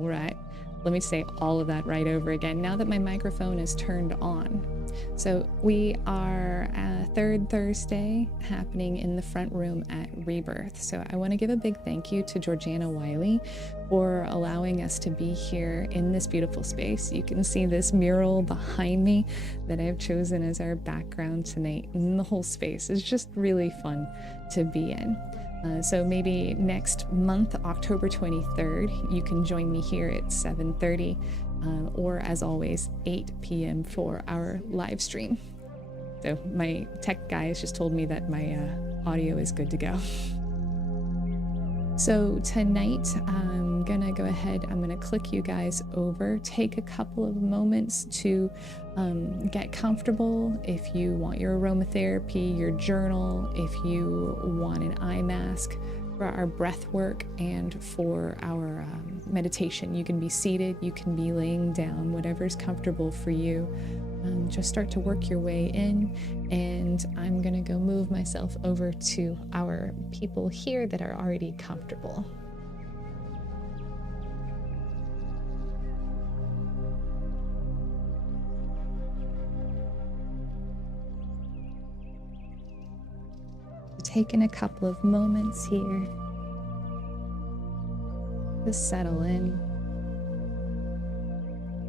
All right, let me say all of that right over again now that my microphone is turned on. So we are third Thursday happening in the front room at Rebirth. So I want to give a big thank you to Georgiana Wiley for allowing us to be here in this beautiful space. You can see this mural behind me that I've chosen as our background tonight, and the whole space is just really fun to be in. So maybe next month, October 23rd, you can join me here at 7:30, or as always, 8 p.m. for our live stream. So my tech guys just told me that my audio is good to go. So tonight, I'm gonna go ahead, I'm gonna click you guys over, take a couple of moments to get comfortable. If you want your aromatherapy, your journal, if you want an eye mask for our breath work and for our meditation, you can be seated, you can be laying down, whatever's comfortable for you. Just start to work your way in, and I'm gonna go move myself over to our people here that are already comfortable. Taking a couple of moments here to settle in.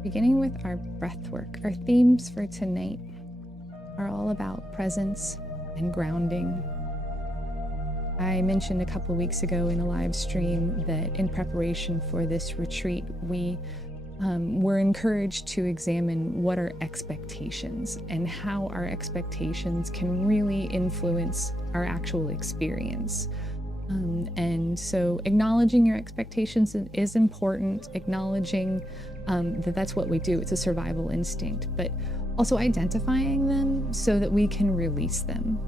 Beginning with our breath work, our themes for tonight are all about presence and grounding. I mentioned a couple weeks ago in a live stream that in preparation for this retreat, we were encouraged to examine what are expectations and how our expectations can really influence our actual experience. And so acknowledging your expectations is important, acknowledging that that's what we do, it's a survival instinct, but also identifying them so that we can release them.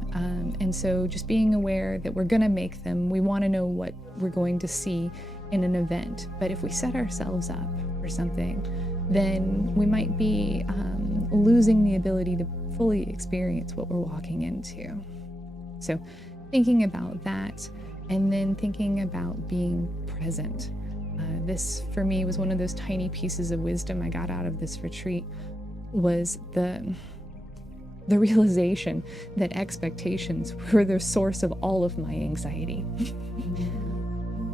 And so just being aware that we're gonna make them, we wanna know what we're going to see in an event, but if we set ourselves up for something, then we might be losing the ability to fully experience what we're walking into. So thinking about that, and then thinking about being present. This, for me, was one of those tiny pieces of wisdom I got out of this retreat, was the realization that expectations were the source of all of my anxiety.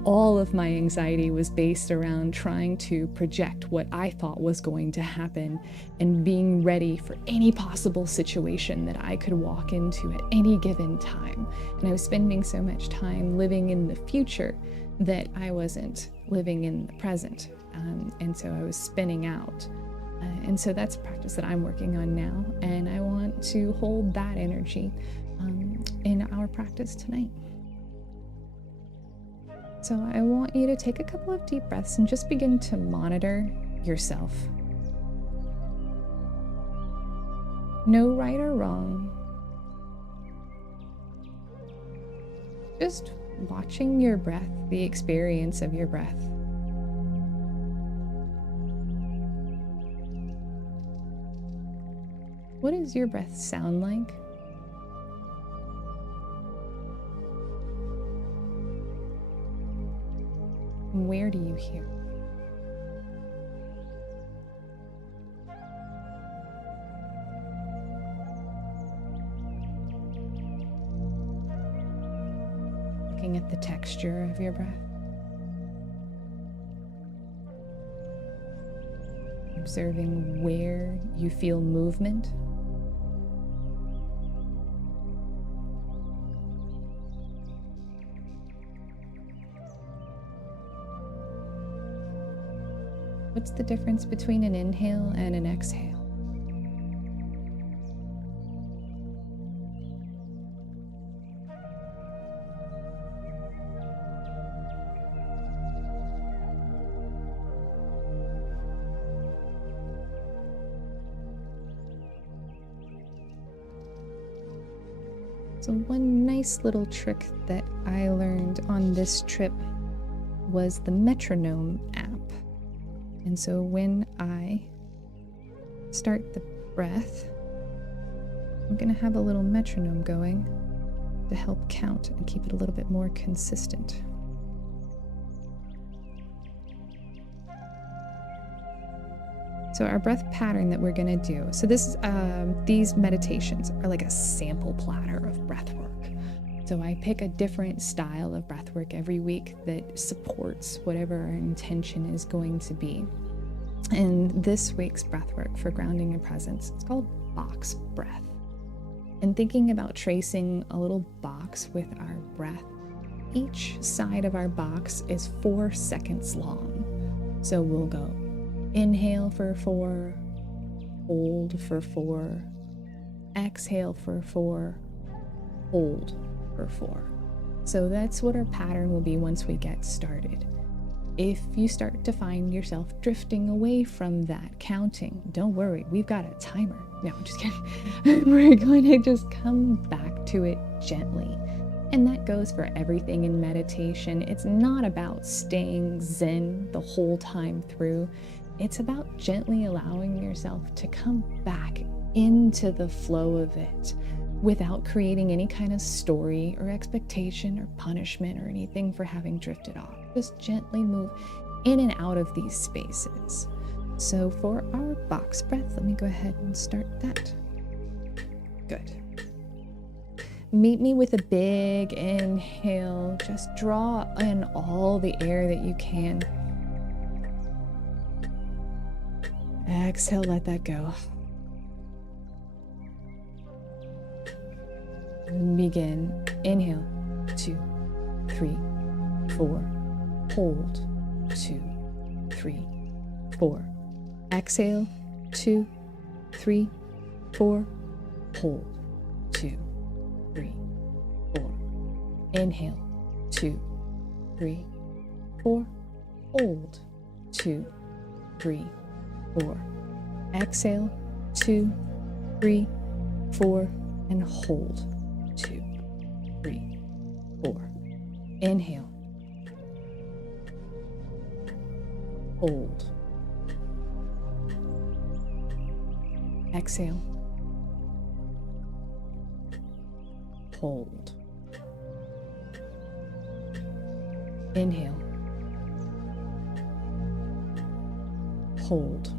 All of my anxiety was based around trying to project what I thought was going to happen and being ready for any possible situation that I could walk into at any given time. And I was spending so much time living in the future that I wasn't living in the present. And so I was spinning out. And so that's a practice that I'm working on now. And I want to hold that energy in our practice tonight. So I want you to take a couple of deep breaths and just begin to monitor yourself. No right or wrong. Just watching your breath, the experience of your breath. What does your breath sound like? Where do you hear? Looking at the texture of your breath. Observing where you feel movement. What's the difference between an inhale and an exhale? So one nice little trick that I learned on this trip was the metronome app. And so when I start the breath, I'm going to have a little metronome going to help count and keep it a little bit more consistent. So our breath pattern that we're gonna do. So these meditations are like a sample platter of breath work. So I pick a different style of breath work every week that supports whatever our intention is going to be. And this week's breath work for grounding and presence, it's called box breath. And thinking about tracing a little box with our breath, each side of our box is 4 seconds long. So we'll go inhale for 4, hold for 4, exhale for 4, hold for 4. So that's what our pattern will be once we get started. If you start to find yourself drifting away from that counting, don't worry, we've got a timer. No, I'm just kidding. We're going to just come back to it gently. And that goes for everything in meditation. It's not about staying zen the whole time through. It's about gently allowing yourself to come back into the flow of it without creating any kind of story or expectation or punishment or anything for having drifted off. Just gently move in and out of these spaces. So for our box breath, let me go ahead and start that. Good. Meet me with a big inhale. Just draw in all the air that you can. Exhale, let that go. Begin. Inhale. 2, 3, 4. Hold. 2, 3, 4. Exhale. 2, 3, 4. Hold. 2, 3, 4. Inhale. 2, 3, 4. Hold. 2, 3, 4. Exhale. 2, 3, 4. And hold. 2, 3, 4. Inhale. Hold. Exhale. Hold. Inhale. Hold.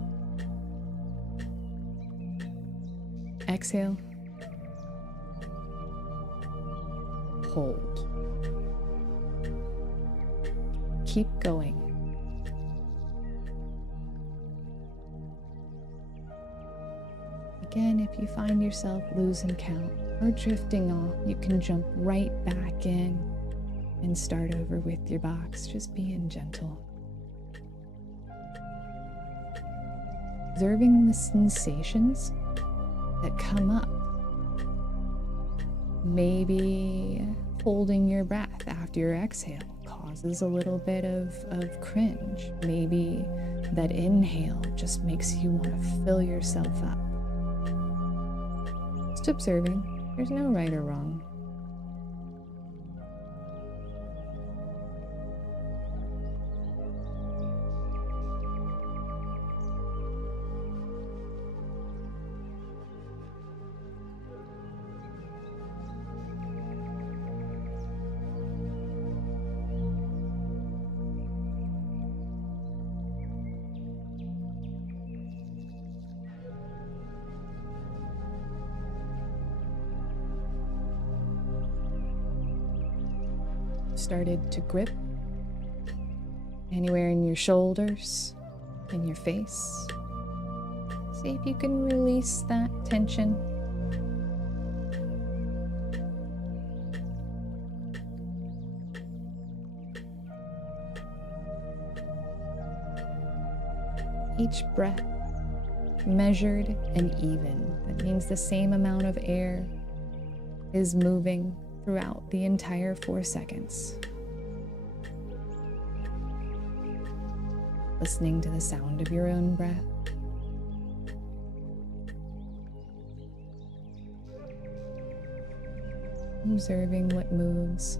Exhale. Hold. Keep going. Again, if you find yourself losing count or drifting off, you can jump right back in and start over with your box, just being gentle. Observing the sensations that come up. Maybe holding your breath after your exhale causes a little bit of cringe. Maybe that inhale just makes you want to fill yourself up. Just observing. There's no right or wrong. Started to grip anywhere in your shoulders, in your face. See if you can release that tension. Each breath measured and even. That means the same amount of air is moving throughout the entire 4 seconds. Listening to the sound of your own breath. Observing what moves.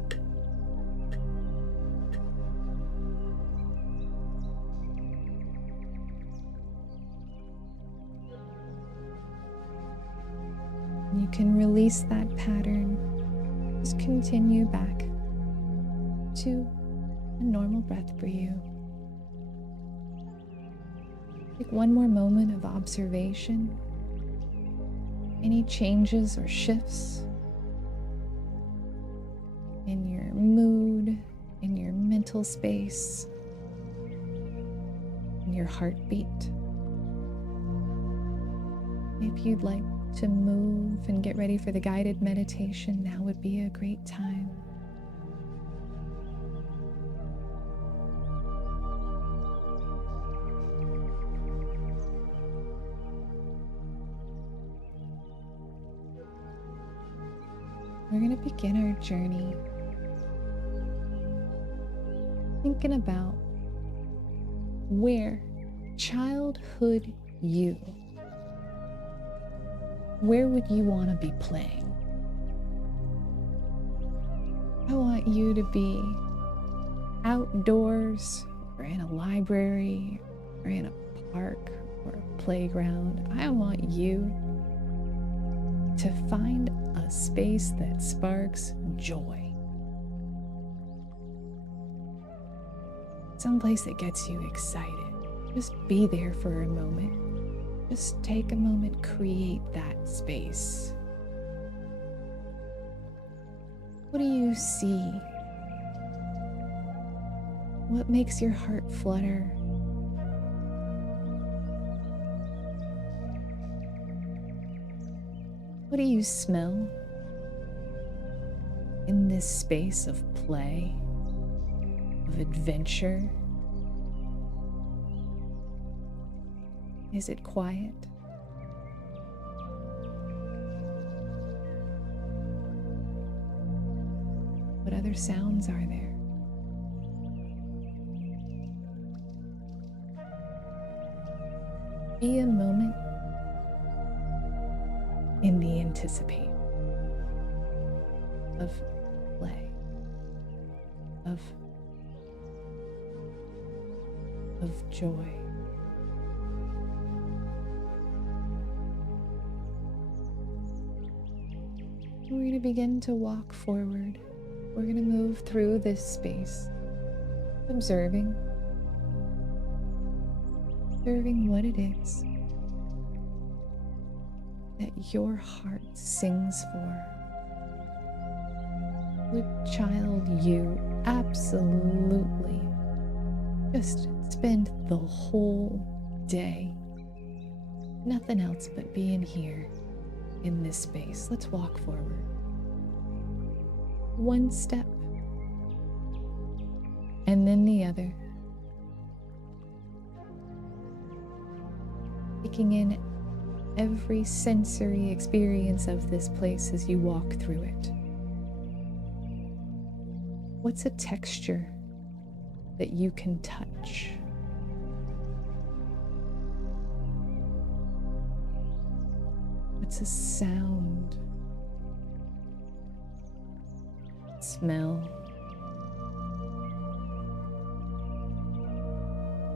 You can release that pattern. Just continue back to a normal breath for you. Take one more moment of observation. Any changes or shifts in your mood, in your mental space, in your heartbeat. If you'd like to move and get ready for the guided meditation, now would be a great time. We're going to begin our journey thinking about where childhood you, where would you want to be playing? I want you to be outdoors or in a library or in a park or a playground. I want you to find a space that sparks joy. Someplace that gets you excited. Just be there for a moment. Just take a moment, create that space. What do you see? What makes your heart flutter? What do you smell in this space of play, of adventure? Is it quiet? What other sounds are there? Be a moment in the anticipation of play, of joy. We're going to begin to walk forward. We're going to move through this space, observing what it is that your heart sings for. Would child you absolutely just spend the whole day, nothing else but being here in this space? Let's walk forward. One step, and then the other. Taking in every sensory experience of this place as you walk through it. What's a texture that you can touch? What's a sound? Smell?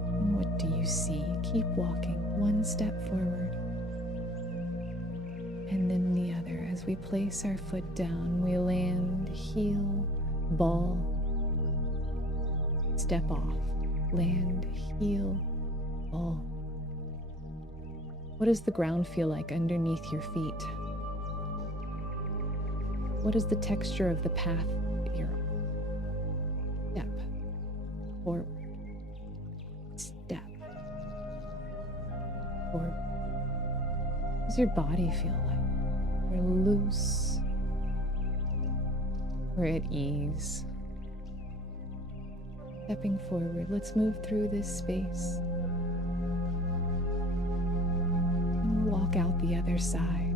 And what do you see? Keep walking, one step forward and then the other. As we place our foot down, we land, heel, ball, step off, land, heel, ball. What does the ground feel like underneath your feet? What is the texture of the path that you're on? Step forward, step forward. What does your body feel like? We're loose, we're at ease. Stepping forward, let's move through this space and walk out the other side.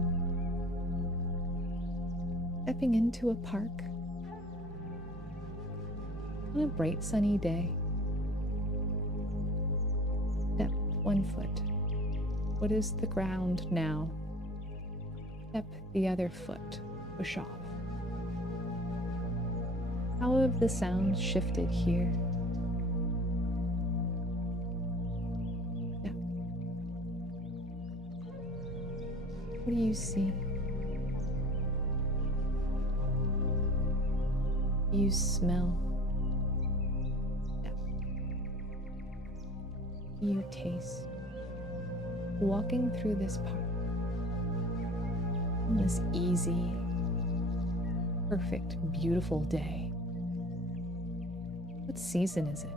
Stepping into a park on a bright sunny day. Step one foot. What is the ground now? Step the other foot. Push off. How have the sounds shifted here? Step. What do you see? You smell. Step. You taste. walking through this park on this easy, perfect, beautiful day. What season is it?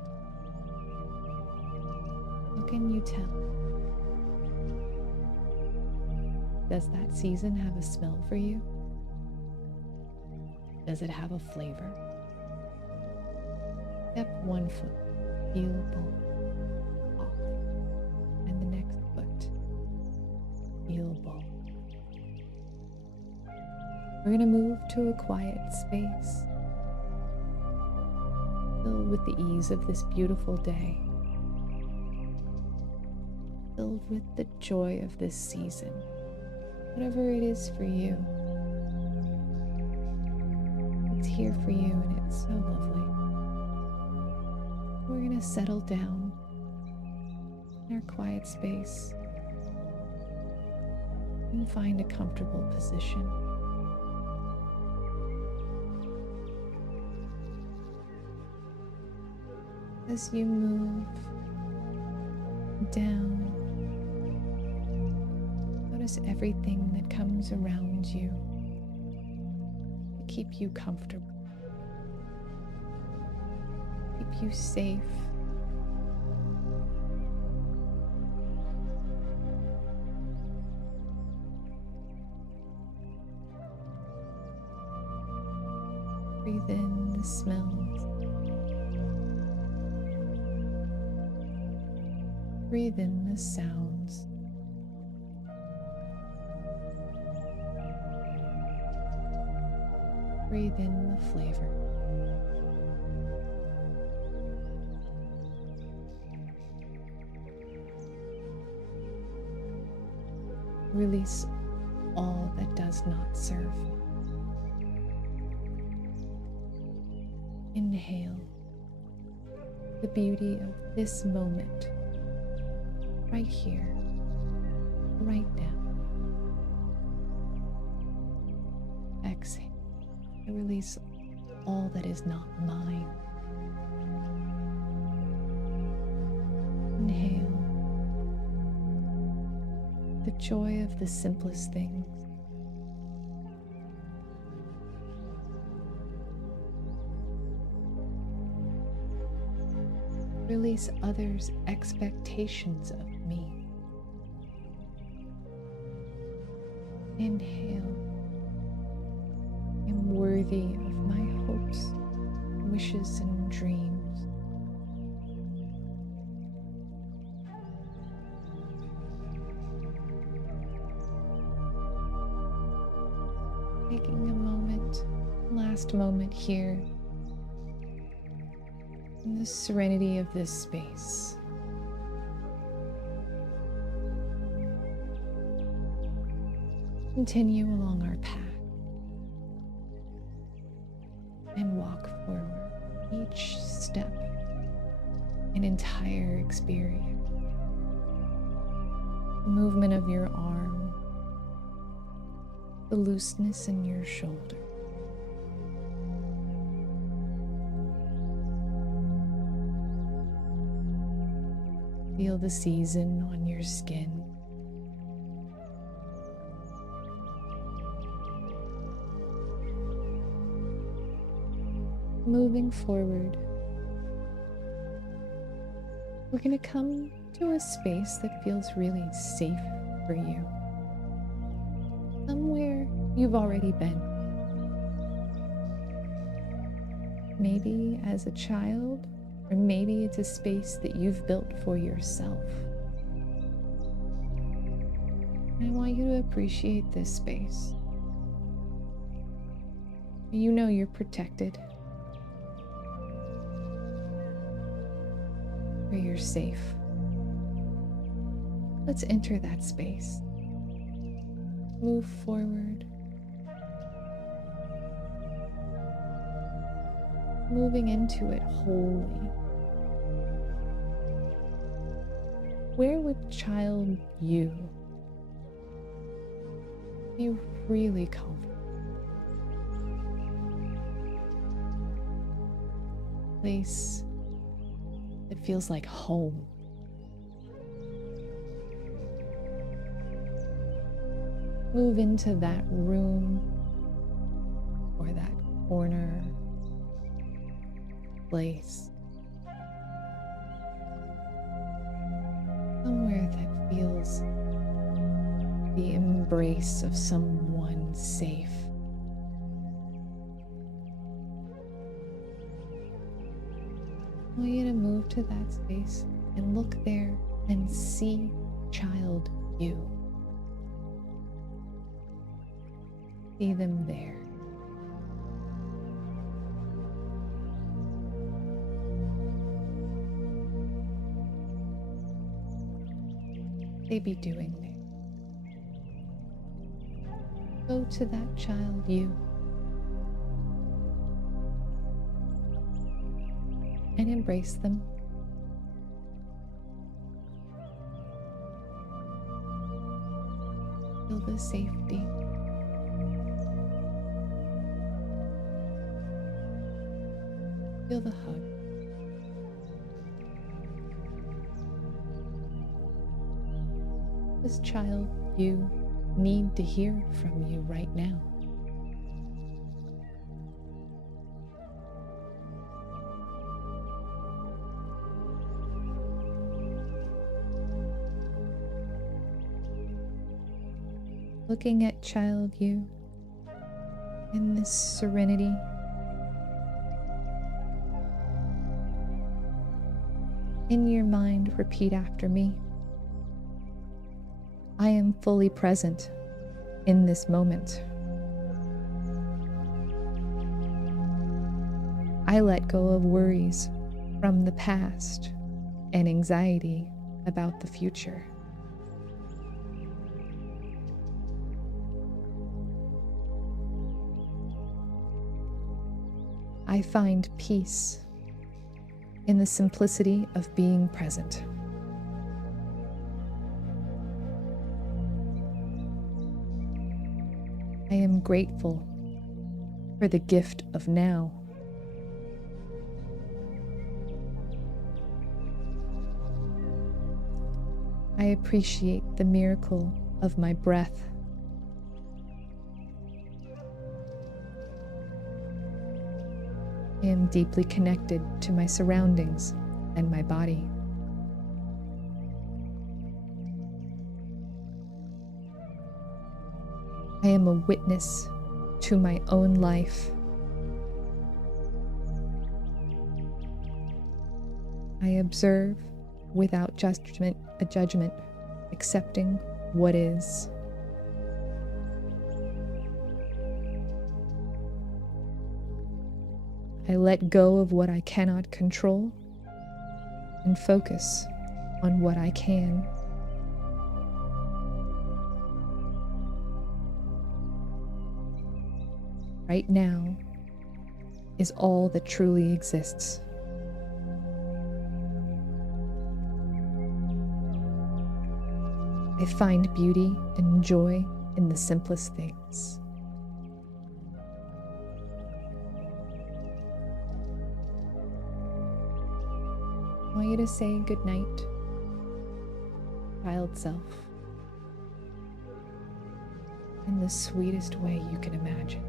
How can you tell? Does that season have a smell for you? Does it have a flavor? Step 1 foot, feel ball, off, and the next foot, feel ball. We're gonna move to a quiet space, filled with the ease of this beautiful day, filled with the joy of this season, whatever it is for you. It's here for you and it's so lovely. We're gonna settle down in our quiet space and find a comfortable position. As you move down, notice everything that comes around you to keep you comfortable, keep you safe. Breathe in the smells. Breathe in the sounds. Breathe in the flavor. Release all that does not serve. Inhale the beauty of this moment, right here, right now. Exhale and release all that is not mine. Inhale the joy of the simplest things. Release others' expectations of me. Inhale. I am worthy of my hopes, wishes, and dreams. Taking a moment, last moment here, in the serenity of this space. Continue along our path and walk forward. Each step an entire experience. The movement of your arm, the looseness in your shoulder. Feel the season on your skin. Moving forward, we're going to come to a space that feels really safe for you. Somewhere you've already been. Maybe as a child, or maybe it's a space that you've built for yourself. And I want you to appreciate this space. You know you're protected. Or you're safe. Let's enter that space. Move forward. Moving into it wholly. Where would child you be really comfortable? Place that feels like home. Move into that room or that corner, place, somewhere that feels the embrace of someone safe. I want you to move to that space and look there and see child you. See them there. They be doing there. Go to that child you and embrace them. Feel the safety. Feel the hug. This child you need to hear from you right now. Looking at child you in this serenity, in your mind, repeat after me. I am fully present in this moment. I let go of worries from the past and anxiety about the future. I find peace in the simplicity of being present. I am grateful for the gift of now. I appreciate the miracle of my breath. I am deeply connected to my surroundings and my body. I am a witness to my own life. I observe without judgment, accepting what is. I let go of what I cannot control and focus on what I can. Right now is all that truly exists. I find beauty and joy in the simplest things. I want you to say goodnight, child self, in the sweetest way you can imagine.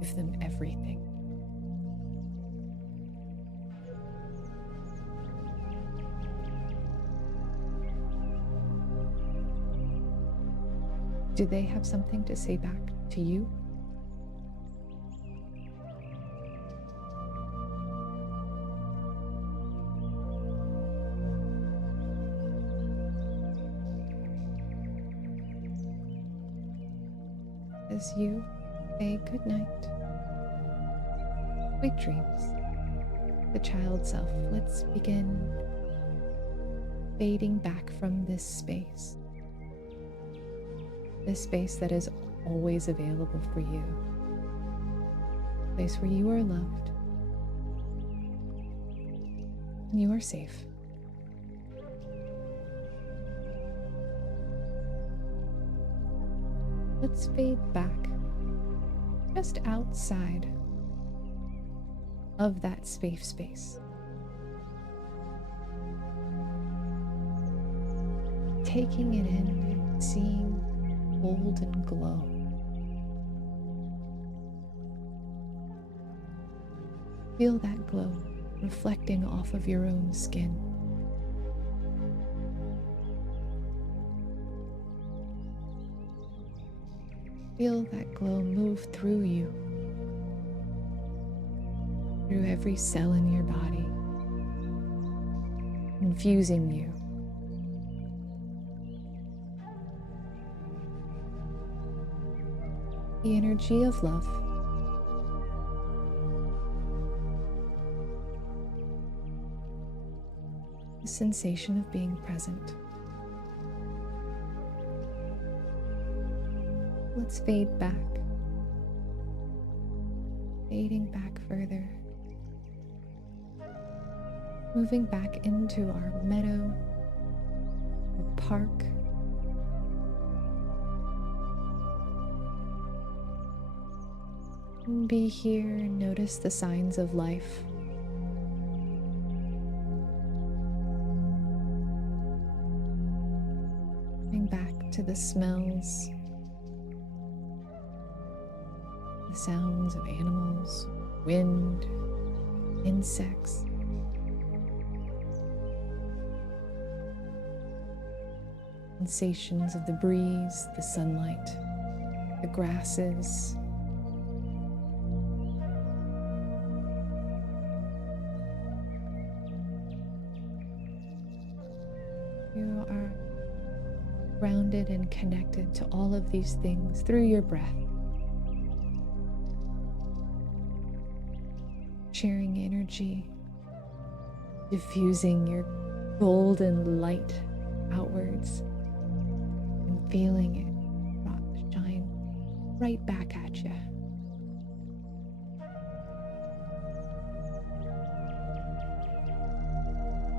Give them everything. Do they have something to say back to you? As you say goodnight, sweet dreams, the child self, let's begin fading back from this space that is always available for you, a place where you are loved and you are safe. Let's fade back just outside of that safe space. taking it in and seeing golden glow. Feel that glow reflecting off of your own skin. Feel that glow move through you, through every cell in your body, infusing you. The energy of love. The sensation of being present. Let's fade back, fading back further, moving back into our meadow or park. And be here and notice the signs of life. Coming back to the smells, the sounds of animals, wind, insects. Sensations of the breeze, the sunlight, the grasses. You are grounded and connected to all of these things through your breath. Sharing energy, diffusing your golden light outwards and feeling it shine right back at you.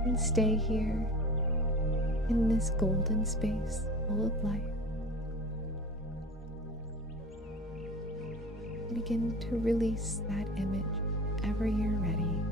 And stay here in this golden space full of life. And begin to release that image whenever you're ready.